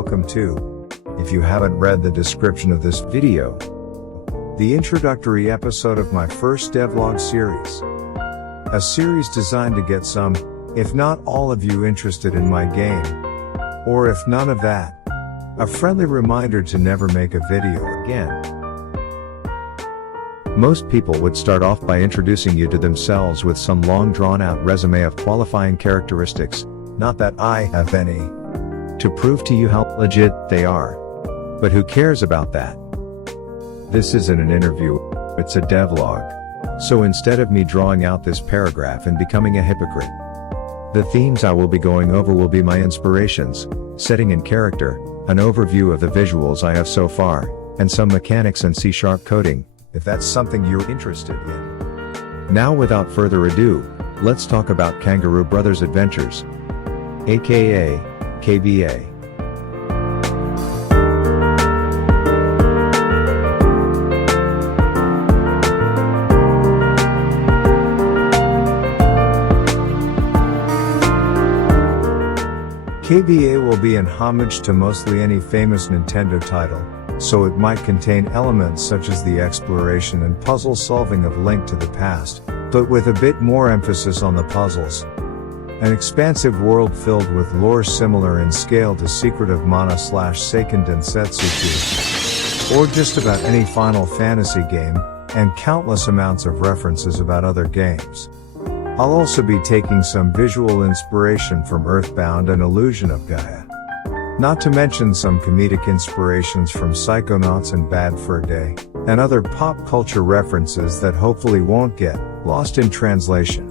welcome to, if you haven't read the description of this video, the introductory episode of my first devlog series. A series designed to get some, if not all of you interested in my game. Or if none of that, a friendly reminder to never make a video again. Most people would start off by introducing you to themselves with some long drawn out resume of qualifying characteristics, not that I have any, to prove to you how legit they are. But who cares about that? This isn't an interview, it's a devlog. So instead of me drawing out this paragraph and becoming a hypocrite, the themes I will be going over will be my inspirations, setting and character, an overview of the visuals I have so far, and some mechanics and C# coding, if that's something you're interested in. Now without further ado, let's talk about Kangaroo Brothers Adventures, aka KBA. KBA will be in homage to mostly any famous Nintendo title, so it might contain elements such as the exploration and puzzle solving of Link to the Past, but with a bit more emphasis on the puzzles. An expansive world filled with lore similar in scale to Secret of Mana / Seiken Densetsu 2, or just about any Final Fantasy game, and countless amounts of references about other games. I'll also be taking some visual inspiration from Earthbound and Illusion of Gaia. Not to mention some comedic inspirations from Psychonauts and Bad Fur Day, and other pop culture references that hopefully won't get lost in translation.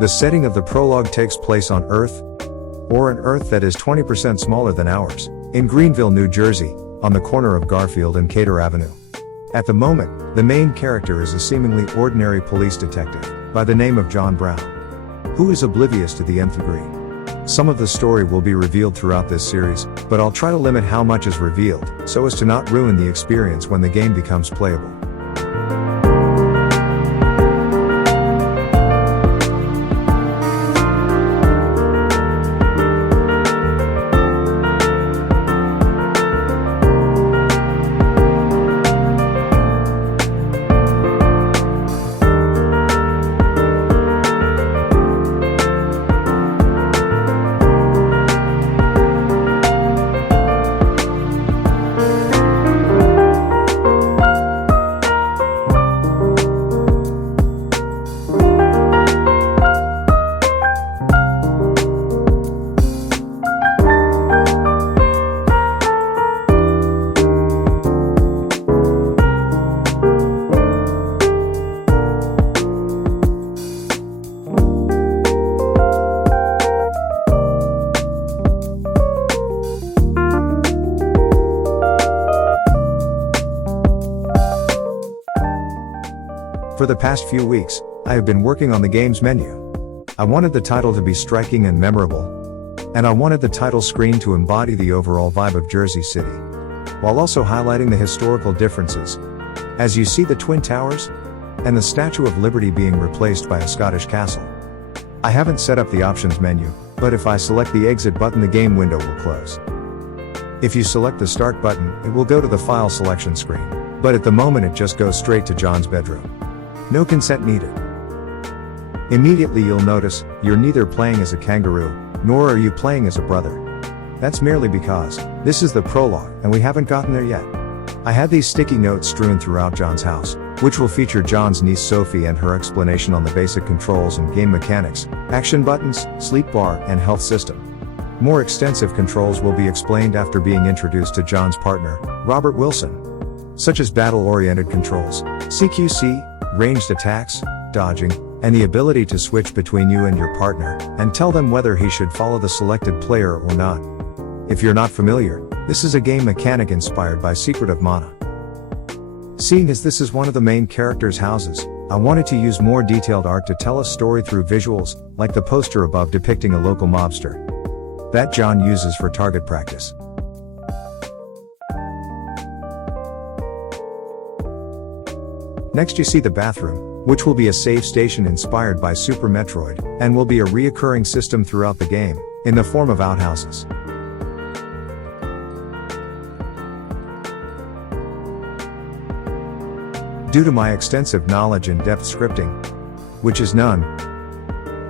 The setting of the prologue takes place on Earth, or an Earth that is 20% smaller than ours, in Greenville, New Jersey, on the corner of Garfield and Cater Avenue. At the moment, the main character is a seemingly ordinary police detective, by the name of John Brown, who is oblivious to the nth degree. Some of the story will be revealed throughout this series, but I'll try to limit how much is revealed, so as to not ruin the experience when the game becomes playable. For the past few weeks, I have been working on the game's menu. I wanted the title to be striking and memorable, and I wanted the title screen to embody the overall vibe of Jersey City, while also highlighting the historical differences, as you see the Twin Towers, and the Statue of Liberty being replaced by a Scottish castle. I haven't set up the options menu, but if I select the exit button the game window will close. If you select the start button, it will go to the file selection screen, but at the moment it just goes straight to John's bedroom. No consent needed. Immediately you'll notice, you're neither playing as a kangaroo, nor are you playing as a brother. That's merely because, this is the prologue, and we haven't gotten there yet. I had these sticky notes strewn throughout John's house, which will feature John's niece Sophie and her explanation on the basic controls and game mechanics, action buttons, sleep bar, and health system. More extensive controls will be explained after being introduced to John's partner, Robert Wilson, such as battle-oriented controls, CQC, ranged attacks, dodging, and the ability to switch between you and your partner, and tell them whether he should follow the selected player or not. If you're not familiar, this is a game mechanic inspired by Secret of Mana. Seeing as this is one of the main character's houses, I wanted to use more detailed art to tell a story through visuals, like the poster above depicting a local mobster that John uses for target practice. Next you see the bathroom, which will be a save station inspired by Super Metroid, and will be a reoccurring system throughout the game, in the form of outhouses. Due to my extensive knowledge in depth scripting, which is none,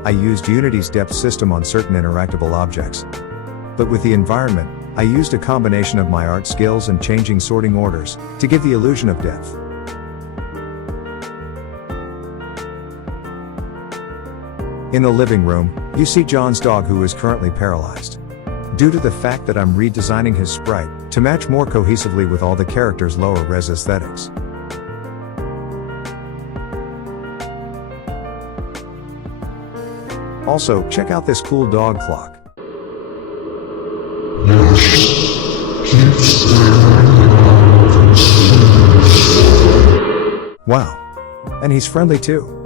I used Unity's depth system on certain interactable objects. But with the environment, I used a combination of my art skills and changing sorting orders, to give the illusion of depth. In the living room, you see John's dog who is currently paralyzed. Due to the fact that I'm redesigning his sprite, to match more cohesively with all the characters' lower res aesthetics. Also, check out this cool dog clock. Wow. And he's friendly too.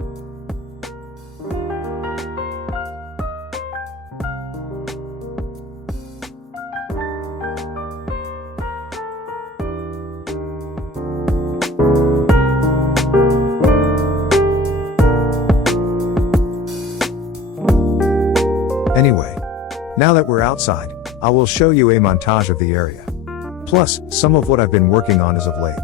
Anyway, now that we're outside, I will show you a montage of the area. Plus, some of what I've been working on as of late.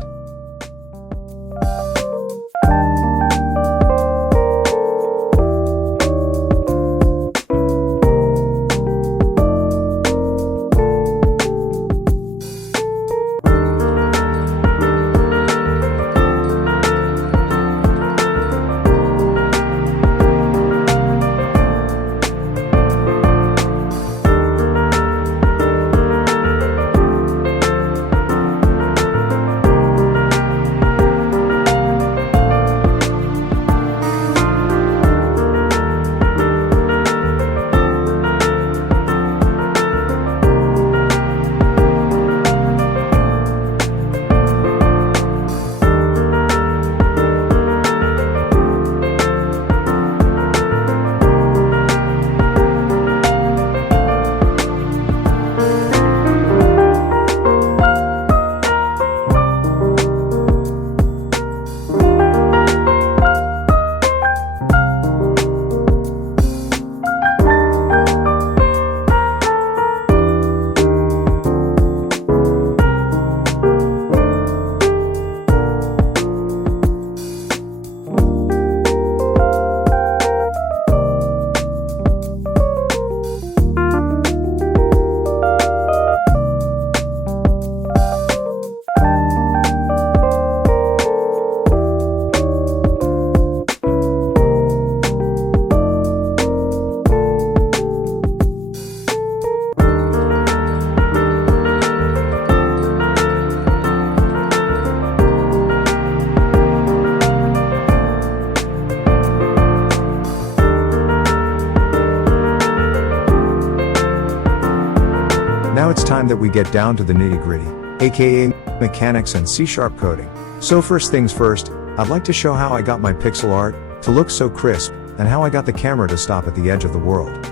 Now it's time that we get down to the nitty-gritty, aka mechanics and C# coding. So first things first, I'd like to show how I got my pixel art to look so crisp, and how I got the camera to stop at the edge of the world.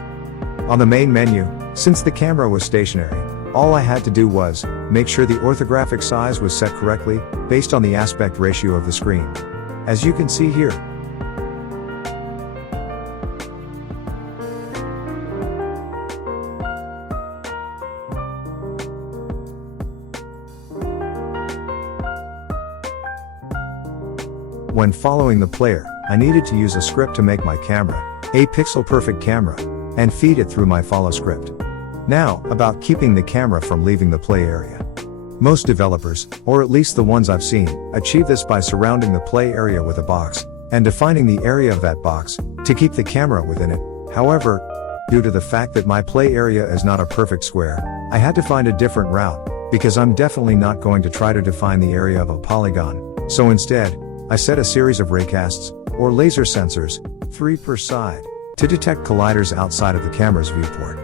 On the main menu, since the camera was stationary, all I had to do was make sure the orthographic size was set correctly, based on the aspect ratio of the screen. As you can see here. When following the player, I needed to use a script to make my camera a pixel perfect camera, and feed it through my follow script. Now, about keeping the camera from leaving the play area. Most developers, or at least the ones I've seen, achieve this by surrounding the play area with a box, and defining the area of that box, to keep the camera within it. However, due to the fact that my play area is not a perfect square, I had to find a different route, because I'm definitely not going to try to define the area of a polygon. So instead, I set a series of raycasts, or laser sensors, 3 per side, to detect colliders outside of the camera's viewport.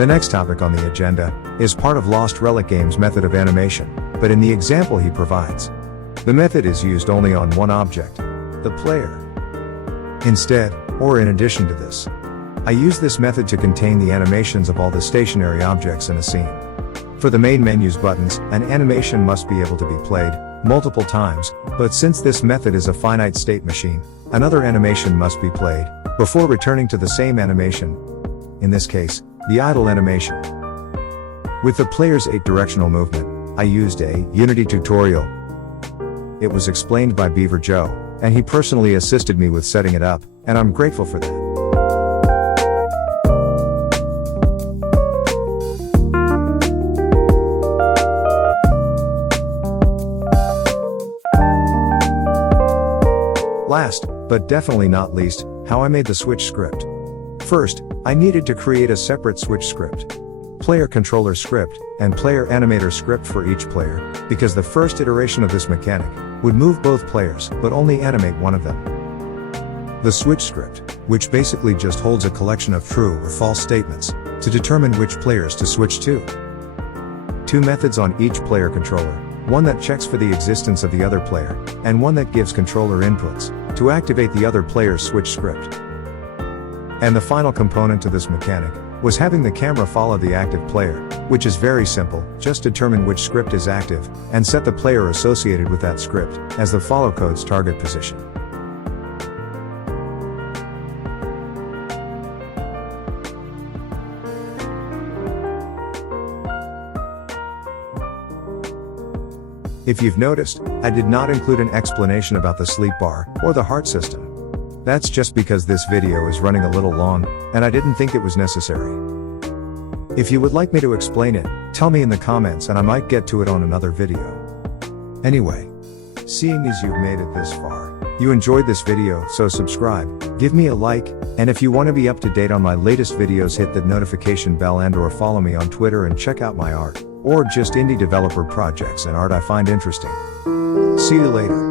The next topic on the agenda is part of Lost Relic Game's method of animation, but in the example he provides, the method is used only on one object, the player. Instead, or in addition to this, I use this method to contain the animations of all the stationary objects in a scene. For the main menu's buttons, an animation must be able to be played multiple times, but since this method is a finite state machine, another animation must be played before returning to the same animation. In this case, the idle animation. With the player's 8-directional movement, I used a Unity tutorial. It was explained by Beaver Joe, and he personally assisted me with setting it up, and I'm grateful for that. Last, but definitely not least, how I made the Switch script. First, I needed to create a separate Switch script, player controller script, and player animator script for each player, because the first iteration of this mechanic would move both players, but only animate one of them. The Switch script, which basically just holds a collection of true or false statements, to determine which players to switch to. 2 methods on each player controller, one that checks for the existence of the other player, and one that gives controller inputs to activate the other player's Switch script. And the final component to this mechanic was having the camera follow the active player, which is very simple, just determine which script is active, and set the player associated with that script as the follow code's target position. If you've noticed, I did not include an explanation about the sleep bar or the heart system. That's just because this video is running a little long, and I didn't think it was necessary. If you would like me to explain it, tell me in the comments and I might get to it on another video. Anyway, seeing as you've made it this far, you enjoyed this video, so subscribe, give me a like, and if you want to be up to date on my latest videos, hit that notification bell and/or follow me on Twitter and check out my art, or just indie developer projects and art I find interesting. See you later.